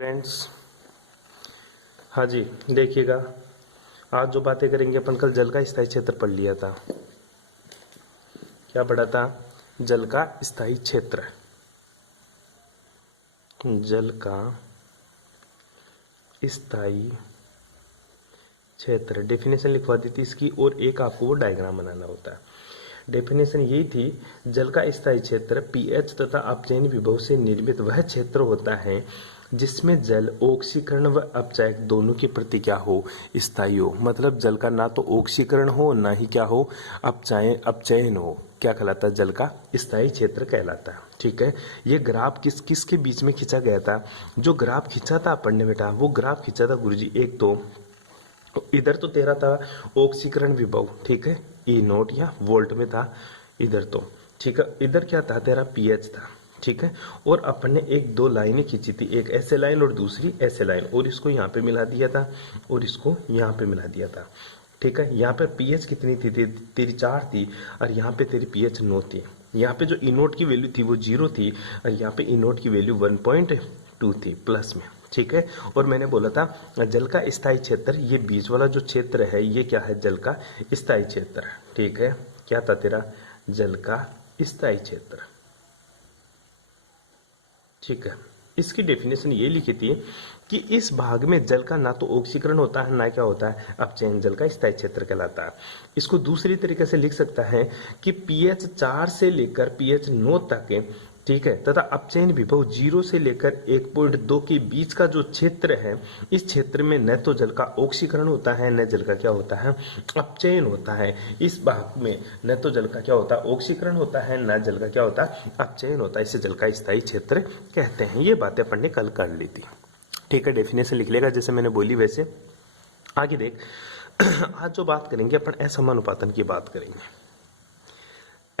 Friends, हाँ जी, देखिएगा। आज जो बातें करेंगे अपन कल जल का स्थायी क्षेत्र पढ़ लिया था। क्या पढ़ा था? जल का स्थायी क्षेत्र। जल का स्थायी क्षेत्र डेफिनेशन लिखवा दी थी इसकी, और एक आपको वो डायग्राम बनाना होता है। डेफिनेशन यही थी, जल का स्थायी क्षेत्र पीएच तथा अपचयन विभव से निर्मित वह क्षेत्र होता है जिसमें जल ऑक्सीकरण व अपचायक दोनों की प्रति क्या हो, स्थायी हो। मतलब जल का ना तो ऑक्सीकरण हो ना ही क्या हो, अपचयन हो। क्या कहलाता है? जल का स्थायी क्षेत्र कहलाता है। ठीक है, ये ग्राफ किस किस के बीच में खींचा गया था? जो ग्राफ खींचा था अपन ने बेटा, वो ग्राफ खींचा था गुरुजी, एक तो इधर तो तेरा था ऑक्सीकरण विभव, ठीक है, ई नोट या वोल्ट में था इधर तो, ठीक है। इधर क्या था? तेरा पीएच था, ठीक है। और अपन ने एक दो लाइनें खींची थी, एक ऐसे लाइन और दूसरी ऐसे लाइन, और इसको यहाँ पे मिला दिया था और इसको यहाँ पे मिला दिया था, ठीक है। यहाँ पे पीएच कितनी थी? तेरी 4 थी, और यहाँ पे तेरी पीएच 9 थी। यहाँ पे जो ई नोट की वैल्यू थी वो 0 थी, और यहाँ पे ई नोट की वैल्यू 1.2 थी प्लस में, ठीक है। और मैंने बोला था जल का स्थायी क्षेत्र, ये बीच वाला जो क्षेत्र है ये क्या है? जल का स्थायी क्षेत्र, ठीक है। क्या था तेरा? जल का स्थायी क्षेत्र, ठीक है। इसकी डेफिनेशन ये लिखी थी कि इस भाग में जल का ना तो ऑक्सीकरण होता है ना क्या होता है, अपचयन। जल का स्थायी क्षेत्र कहलाता है। इसको दूसरी तरीके से लिख सकता है कि पीएच 4 से लेकर पीएच 9 तक, ठीक है, तथा अपचयन विभव 0 से लेकर 1.2 के बीच का जो क्षेत्र है, इस क्षेत्र में न तो जल का ऑक्सीकरण होता है न जल का क्या होता है, अपचयन होता है। इस भाग में न तो जल का क्या होता है, ऑक्सीकरण होता है, न जल का क्या होता है, अपचयन होता है। इसे जल का स्थायी क्षेत्र कहते हैं। ये बातें अपन ने कल कर ली थी, ठीक है। डेफिनेशन लिख लेगा जैसे मैंने बोली वैसे। आगे देख, आज जो बात करेंगे अपन असमानुपातन की बात करेंगे।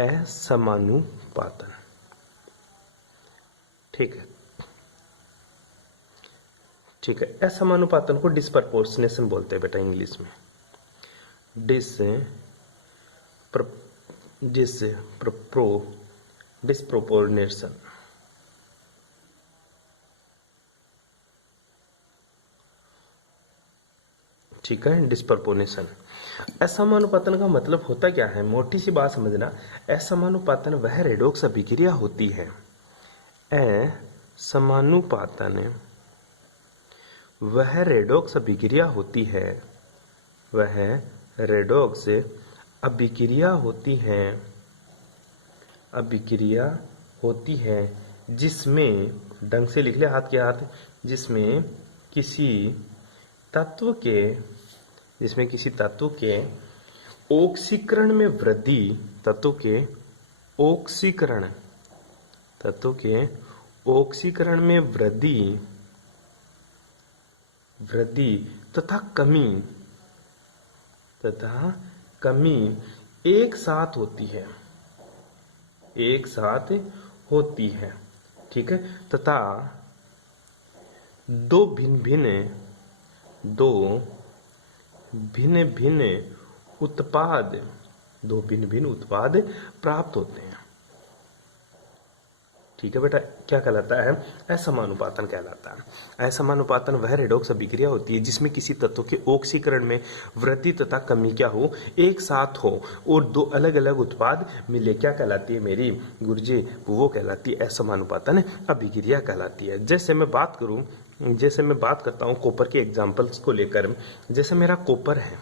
असमानुपातन, ठीक है, ठीक है। असमानुपातन को डिस्प्रपोर्शनेशन बोलते हैं बेटा इंग्लिश में। डिस्प्रोपोर्शनेशन, ठीक है, डिस्प्रपोर्शनेशन। असमानुपातन का मतलब होता क्या है? मोटी सी बात समझना। असमानुपातन वह रेडॉक्स अभिक्रिया होती है, असमानुपातन वह रेडॉक्स अभिक्रिया होती है, वह रेडॉक्स अभिक्रिया होती है, अभिक्रिया होती है जिसमें, ढंग से लिख ले हाथ के हाथ, जिसमें किसी तत्व के, जिसमें किसी तत्व के ऑक्सीकरण में वृद्धि, तत्व के ऑक्सीकरण, तत्व के ऑक्सीकरण में वृद्धि, वृद्धि तथा कमी, तथा कमी एक साथ होती है, एक साथ होती है, ठीक है। तथा दो भिन्न भिन्न उत्पाद, दो भिन्न भिन्न उत्पाद प्राप्त होते हैं, ठीक है बेटा। क्या कहलाता है? असमानुपातन कहलाता है। असमानुपातन वह रेडॉक्स अभिक्रिया होती है जिसमें किसी तत्व के ऑक्सीकरण में वृद्धि तथा कमी क्या हो, एक साथ हो, और दो अलग अलग उत्पाद मिले। क्या कहलाती है मेरी गुरुजी? वो कहलाती है असमानुपातन अभिक्रिया कहलाती है। जैसे मैं बात करूं, जैसे मैं बात करता हूं कॉपर के एग्जाम्पल्स को लेकर। जैसे मेरा कॉपर है,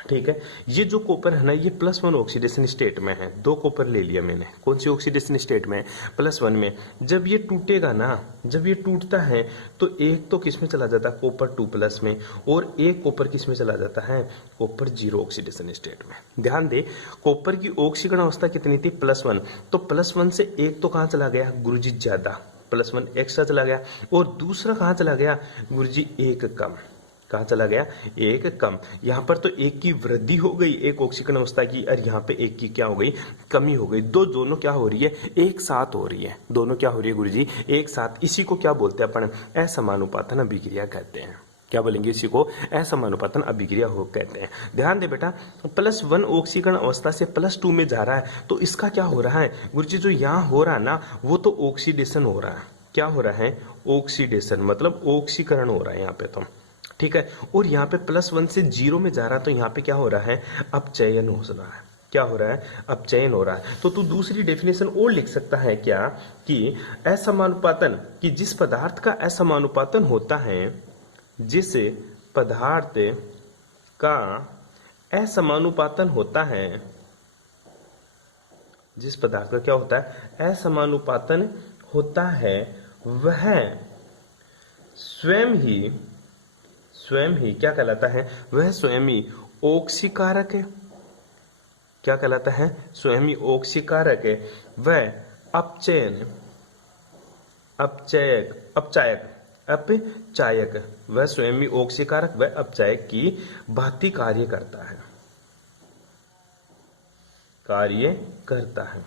ठीक है, ये जो कॉपर है ना, ये +1 ऑक्सीडेशन स्टेट में है। 2 कॉपर ले लिया मैंने, कौन सी ऑक्सीडेशन स्टेट में? +1 में। जब ये टूटेगा ना, जब ये टूटता है तो एक तो किस में चला जाता है? कॉपर 2+ में, और एक कॉपर किस में चला जाता है? कॉपर 0 ऑक्सीडेशन स्टेट में। ध्यान दे, कॉपर की ऑक्सीकरण अवस्था कितनी थी? +1। तो +1 से एक तो कहाँ चला गया गुरुजी? ज्यादा, +1 एक्स्ट्रा चला गया। और दूसरा कहाँ चला गया गुरुजी? एक कम। कहाँ चला गया? एक कम। यहाँ पर तो एक की वृद्धि हो गई, एक ऑक्सीकरण अवस्था की, और यहाँ पे एक की क्या हो गई? कमी हो गई। दोनों क्या हो रही है? एक साथ हो रही है। दोनों क्या हो रही है गुरुजी? एक साथ। इसी को क्या बोलते हैं अपन? असमानुपातन अभिक्रिया कहते हैं। क्या बोलेंगे? इसी को असमानुपातन अभिक्रिया हो कहते हैं। ध्यान दे बेटा, +1 ऑक्सीकरण अवस्था से +2 में जा रहा है, तो इसका क्या हो रहा है गुरुजी? जो यहाँ हो रहा है ना, वो तो ऑक्सीडेशन हो रहा है, क्या हो रहा है, ऑक्सीडेशन, मतलब ऑक्सीकरण हो रहा है यहाँ पे तो, ठीक है। और यहाँ पे +1 से 0 में जा रहा है, तो यहाँ पे क्या हो रहा है, अपचयन हो रहा है। क्या हो रहा है, अपचयन हो रहा है। तो तू दूसरी डेफिनेशन और लिख सकता है क्या, कि असमानुपातन, कि जिस पदार्थ का असमानुपातन होता है, जिस पदार्थ का असमानुपातन होता है, जिस पदार्थ का क्या होता है, असमानुपातन होता है, वह स्वयं ही क्या कहलाता है, वह स्वयं ही ऑक्सीकारक है। क्या कहलाता है, स्वयं ही ऑक्सीकारक है। वह अपचयन अपचायक वह स्वयं ही ऑक्सीकारक व अपचायक की भांति कार्य करता है।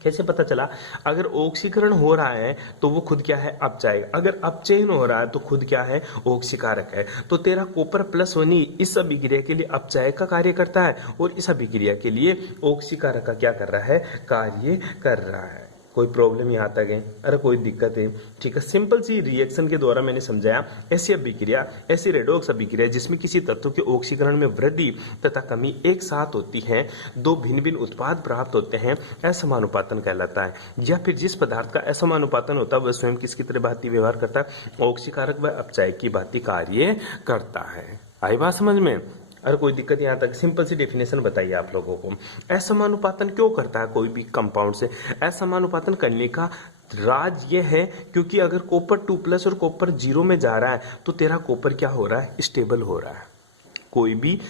कैसे पता चला, अगर ऑक्सीकरण हो रहा है तो वो खुद क्या है, अपचायक, अगर अपचयन हो रहा है तो खुद क्या है, ऑक्सीकारक है। तो तेरा कॉपर +1 ही इस अभिक्रिया के लिए अपचायक का कार्य करता है और इस अभिक्रिया के लिए ऑक्सीकारक का क्या कर रहा है, कार्य कर रहा है। कोई प्रॉब्लम यहाँ तक है, अरे कोई दिक्कत है, ठीक है। सिंपल सी रिएक्शन के द्वारा मैंने समझाया, ऐसी अभिक्रिया, ऐसी रेडॉक्स अभिक्रिया जिसमें किसी तत्व के ऑक्सीकरण में वृद्धि तथा कमी एक साथ होती है, दो भिन्न भिन्न उत्पाद प्राप्त होते हैं, असमानुपातन कहलाता है। या फिर जिस पदार्थ का असमानुपातन होता है वह स्वयं किसकी तरह भांति व्यवहार करता है, ऑक्सीकारक व अपचायक की भांति कार्य करता है। आई बात समझ में, अरे कोई दिक्कत यहाँ तक, सिंपल सी डेफिनेशन बताइए आप लोगों को। असमानुपातन क्यों करता है कोई भी कंपाउंड से, असमानुपातन करने का राज ये है क्योंकि अगर कॉपर 2+ और कॉपर 0 में जा रहा है तो तेरा कॉपर क्या हो रहा है, स्टेबल हो रहा है। कोई भी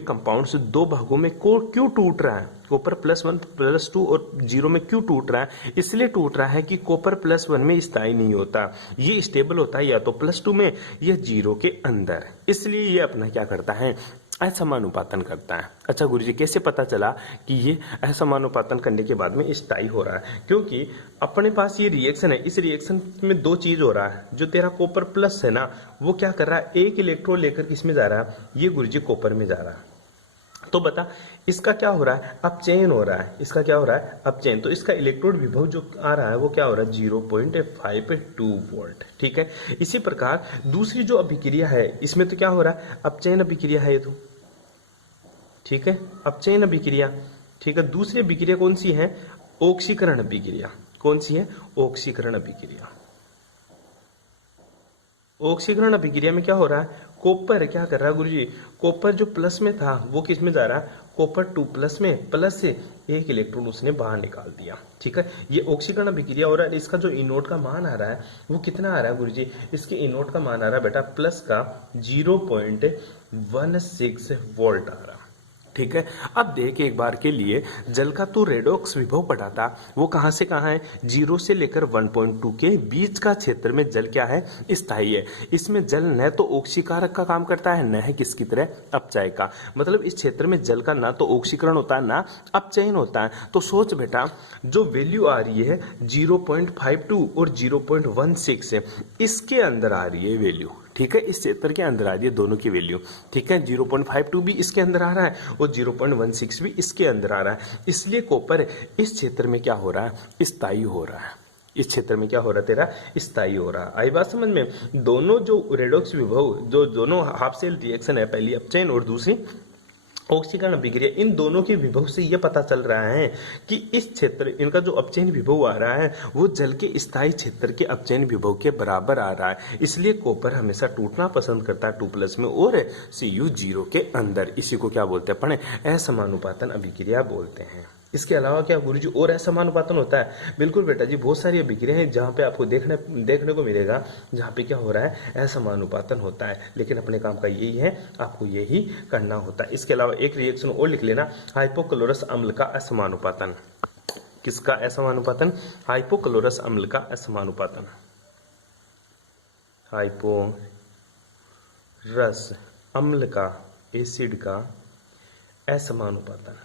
कंपाउंड से दो भागों में क्यों टूट रहा है, कॉपर +1 +2 और 0 में क्यों टूट रहा है, इसलिए टूट रहा है कि कॉपर +1 में स्थायी नहीं होता, ये स्टेबल होता है या तो +2 में या 0 के अंदर, इसलिए ये अपना क्या करता है, असमानुपातन करता है। अच्छा गुरुजी कैसे पता चला कि ये असमानुपातन करने के बाद में स्थायी हो रहा है, क्योंकि अपने पास ये रिएक्शन है, इस रिएक्शन में दो चीज हो रहा है। जो तेरा कॉपर प्लस है ना, वो क्या कर रहा है, एक इलेक्ट्रॉन लेकर किस में जा रहा है, ये गुरुजी कॉपर में जा रहा है। तो बता इसका क्या हो रहा है, अपचयन हो रहा है, इसका क्या हो रहा है, अपचयन। तो इसका इलेक्ट्रोड विभव जो आ रहा है वो क्या हो रहा है, 0.52 वोल्ट, ठीक है। इसी प्रकार दूसरी जो अभिक्रिया है इसमें तो क्या हो रहा है, अपचयन अभिक्रिया है ये तो, ठीक है, अपचयन अभिक्रिया, ठीक है। दूसरी अभिक्रिया कौन सी है, ऑक्सीकरण अभिक्रिया, कौन सी है, ऑक्सीकरण अभिक्रिया। ऑक्सीकरण अभिक्रिया में क्या हो रहा है, कॉपर क्या कर रहा है गुरुजी, कॉपर जो प्लस में था वो किस में जा रहा है, कॉपर 2+ में, प्लस से एक इलेक्ट्रॉन उसने बाहर निकाल दिया, ठीक है। ये ऑक्सीकरण अभिक्रिया हो रहा है। इसका जो इनोड का मान आ रहा है वो कितना आ रहा है गुरुजी, इसके इनोड का मान आ रहा है बेटा प्लस का 0.16 वोल्ट आ रहा है, ठीक है। अब देख एक बार के लिए जल का तो रेडॉक्स विभव पढ़ा था, वो कहां से कहां है, 0 से लेकर 1.2 के बीच का क्षेत्र में जल क्या है, स्थायी है। इसमें जल न तो ऑक्सीकारक का काम करता है, न है किसकी तरह, अपचायक का। मतलब इस क्षेत्र में जल का ना तो ऑक्सीकरण होता है ना अपचयन होता है। तो सोच बेटा जो वैल्यू आ रही है 0.52 और 0.16 है, इसके अंदर आ रही है वैल्यू, ठीक है, इस क्षेत्र के अंदर आ रही है दोनों की वैल्यू, ठीक है। 0.52 भी इसके अंदर आ रहा है और 0.16 भी इसके अंदर आ रहा है, इसलिए कॉपर इस क्षेत्र में क्या हो रहा है, स्थायी हो रहा है। इस क्षेत्र में क्या हो रहा है, तेरा स्थायी हो रहा है। आई बात समझ में, दोनों जो रेडॉक्स विभव, जो दोनों हाफ सेल रिएक्शन है, पहली अपचयन और दूसरी ऑक्सीकरण अभिक्रिया, इन दोनों के विभव से यह पता चल रहा है कि इस क्षेत्र, इनका जो अपचयन विभव आ रहा है वो जल के स्थायी क्षेत्र के अपचयन विभव के बराबर आ रहा है। इसलिए कॉपर हमेशा टूटना पसंद करता है 2+ में और Cu 0 के अंदर। इसी को क्या बोलते हैं, पढ़े, असमानुपातन अभिक्रिया बोलते हैं। इसके अलावा क्या गुरुजी और असमानुपातन होता है, बिल्कुल बेटा जी, बहुत सारी अभिक्रिया हैं जहाँ पे आपको देखने को मिलेगा जहाँ पे क्या हो रहा है, असमानुपातन होता है। लेकिन अपने काम का यही है, आपको यही करना होता है। इसके अलावा एक रिएक्शन और लिख लेना, हाइपोक्लोरस अम्ल का असमानुपातन। किसका असमानुपातन, हाइपोक्लोरस अम्ल का असमानुपातन, हाइपोरस अम्ल का, एसिड का असमानुपातन,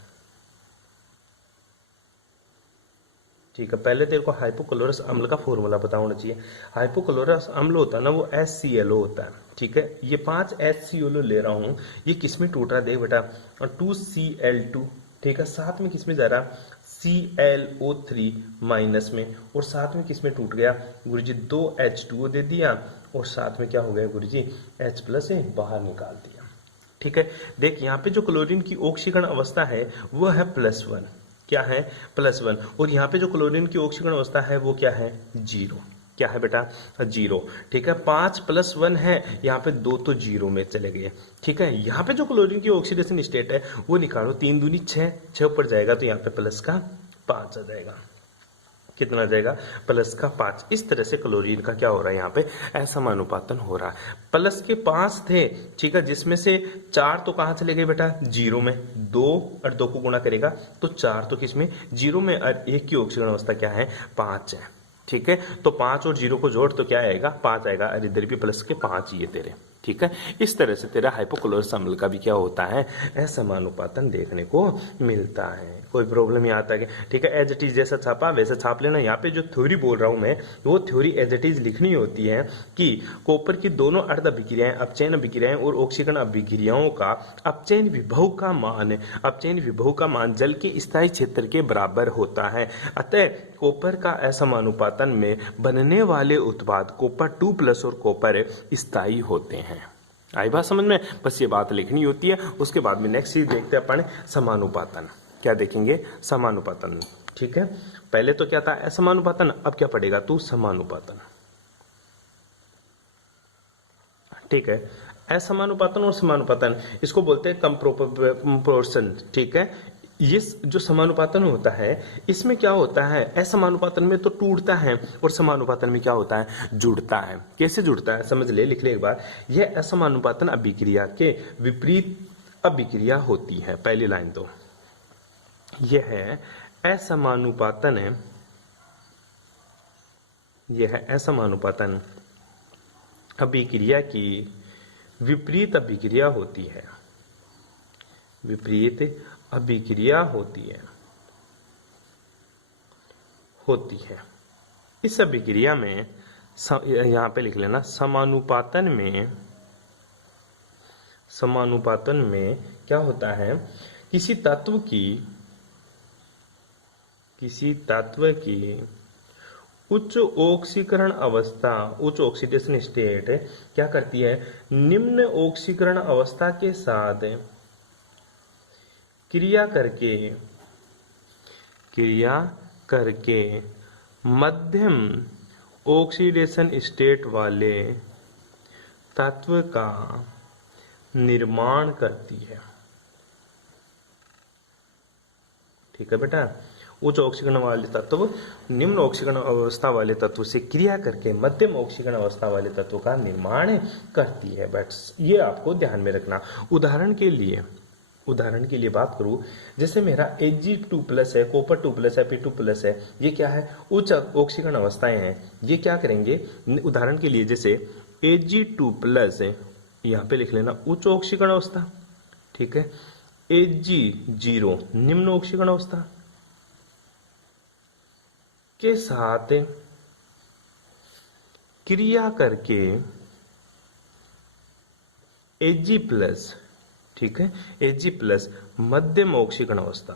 ठीक है। पहले तेरे को हाइपोक्लोरस अम्ल का फॉर्मूला पता होना चाहिए। हाइपोक्लोरस अम्ल होता है ना वो HClO होता है, ठीक है। ये 5 HClO ले रहा हूं, ये किस में टूट रहा है, देख बेटा 2Cl2, ठीक है। साथ में किस में जा रहा है, ClO3 माइनस में, और साथ में किस में टूट गया गुरुजी 2H2O दे दिया, और साथ में क्या हो गया गुरुजी H+ बाहर निकाल दिया। ठीक है, देख यहाँ पे जो क्लोरीन की ऑक्सीकरण अवस्था है वो है +1, क्या है +1, और यहाँ पे जो क्लोरीन की ऑक्सीकरण अवस्था है वो क्या है 0, क्या है बेटा 0। ठीक है, 5 + 1 है, यहाँ पे 2 तो 0 में चले गए। ठीक है, यहाँ पे जो क्लोरीन की ऑक्सीडेशन स्टेट है वो निकालो, 3 दूनी 6, 6 ऊपर जाएगा तो यहाँ पे +5 आ जाएगा, कितना आ जाएगा +5। इस तरह से क्लोरीन का क्या हो रहा है यहाँ पे असमानुपातन हो रहा है। +5 थे, ठीक है, जिसमें से 4 तो कहाँ चले गए बेटा 0 में, 2 और 2 को गुणा करेगा तो 4 तो किसमें 0 में, और 1 की ऑक्सीकरण अवस्था क्या है 5 है। ठीक है, तो 5 और 0 को जोड़ तो क्या आएगा 5 आएगा, और इधर भी +5 ही है तेरे। ठीक है, इस तरह से तेरा हाइपोक्लोरस अम्ल का भी क्या होता है असमानुपातन देखने को मिलता है। कोई प्रॉब्लम यहाँ तक है? ठीक है, एज इट इज जैसा छापा वैसा छाप लेना। यहाँ पे जो थ्योरी बोल रहा हूँ मैं वो थ्योरी एज इट इज लिखनी होती है कि कॉपर की दोनों अर्ध अभिक्रियाएं, अपचयन अभिक्रियाएं और ऑक्सीकरण अभिक्रियाओं का अपचयन विभव का मान जल के स्थायी क्षेत्र के बराबर होता है। अतः कॉपर का असमानुपातन में बनने वाले उत्पाद कॉपर 2+ और कॉपर स्थायी होते हैं। आई बात समझ में? बस ये बात लिखनी होती है। उसके बाद में नेक्स्ट चीज देखते हैं अपन समानुपातन। क्या देखेंगे? समानुपातन। ठीक है, पहले तो क्या था असमानुपातन, अब क्या पड़ेगा तू समानुपातन। ठीक है, असमानुपातन और समानुपातन इसको बोलते हैं कंप्रोपोर्शन। ठीक है, ये जो समानुपातन होता है इसमें क्या होता है असमानुपातन में तो टूटता है और समानुपातन में क्या होता है जुड़ता है। कैसे जुड़ता है समझ ले, लिख ले एक बार। यह असमानुपातन अभिक्रिया के विपरीत अभिक्रिया होती है। पहली लाइन तो यह है असमानुपातन है, यह अभिक्रिया की विपरीत अभिक्रिया होती है, विपरीत अभिक्रिया होती है। इस अभिक्रिया में यहां पे लिख लेना समानुपातन में क्या होता है किसी तत्व की उच्च ऑक्सीकरण अवस्था, उच्च ऑक्सीडेशन स्टेट क्या करती है निम्न ऑक्सीकरण अवस्था के साथ क्रिया करके मध्यम ऑक्सीडेशन स्टेट वाले तत्व का निर्माण करती है। ठीक है बेटा, उच्च ऑक्सीकरण वाले तत्व निम्न ऑक्सीकरण अवस्था वाले तत्व से क्रिया करके मध्यम ऑक्सीकरण अवस्था वाले तत्व का निर्माण करती है। बस ये आपको ध्यान में रखना। उदाहरण के लिए बात करूं, जैसे मेरा Ag2+ है, कॉपर 2+ है, P2+ है, ये क्या है उच्च ऑक्सीकरण अवस्थाएं हैं। ये क्या करेंगे उदाहरण के लिए जैसे Ag2+ है, यहाँ पे लिख लेना उच्च ऑक्सीकरण अवस्था। ठीक है, Ag0 निम्न ऑक्सीकरण अवस्था के साथ क्रिया करके Ag+, ठीक है, Ag+ मध्यम ऑक्सीकरण अवस्था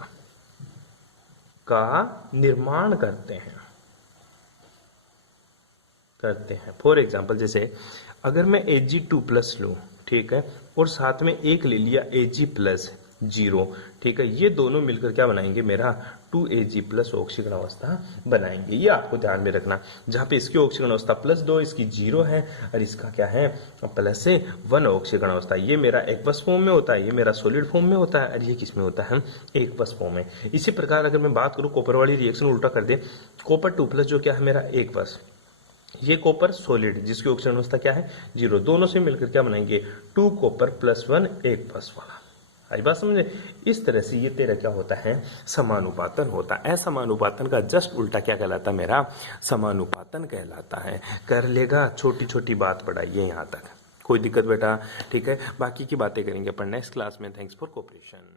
का निर्माण करते हैं। फॉर एग्जाम्पल जैसे अगर मैं Ag2+ लूं, ठीक है, और साथ में एक ले लिया Ag+0, ठीक है, ये दोनों मिलकर क्या बनाएंगे मेरा 2Ag+ ऑक्सीकरण अवस्था बनाएंगे। ये आपको ध्यान में रखना। जहां पे इसकी ऑक्सीकरण अवस्था +2, इसकी 0 है, और इसका क्या है +1 ऑक्सीकरण अवस्था। ये मेरा एक्वस फॉर्म में होता है, ये मेरा सॉलिड फॉर्म में होता है, और ये किस में होता है एक्वस फॉर्म में। इसी प्रकार अगर मैं बात करूं कॉपर वाली रिएक्शन उल्टा कर दे, कॉपर 2+ जो क्या है मेरा एक्वस, ये कॉपर सॉलिड जिसकी ऑक्सीकरण अवस्था क्या है 0, दोनों से मिलकर क्या बनाएंगे 2 कॉपर +1 एक्वस वाला। आई बात समझे? इस तरह से ये तेरा क्या होता है समानुपातन होता है। असमानुपातन का जस्ट उल्टा क्या कहलाता है मेरा समानुपातन कहलाता है। कर लेगा, छोटी छोटी बात पढ़ाइए यहाँ तक, कोई दिक्कत बेटा? ठीक है, बाकी की बातें करेंगे अपन नेक्स्ट क्लास में। Thanks for cooperation.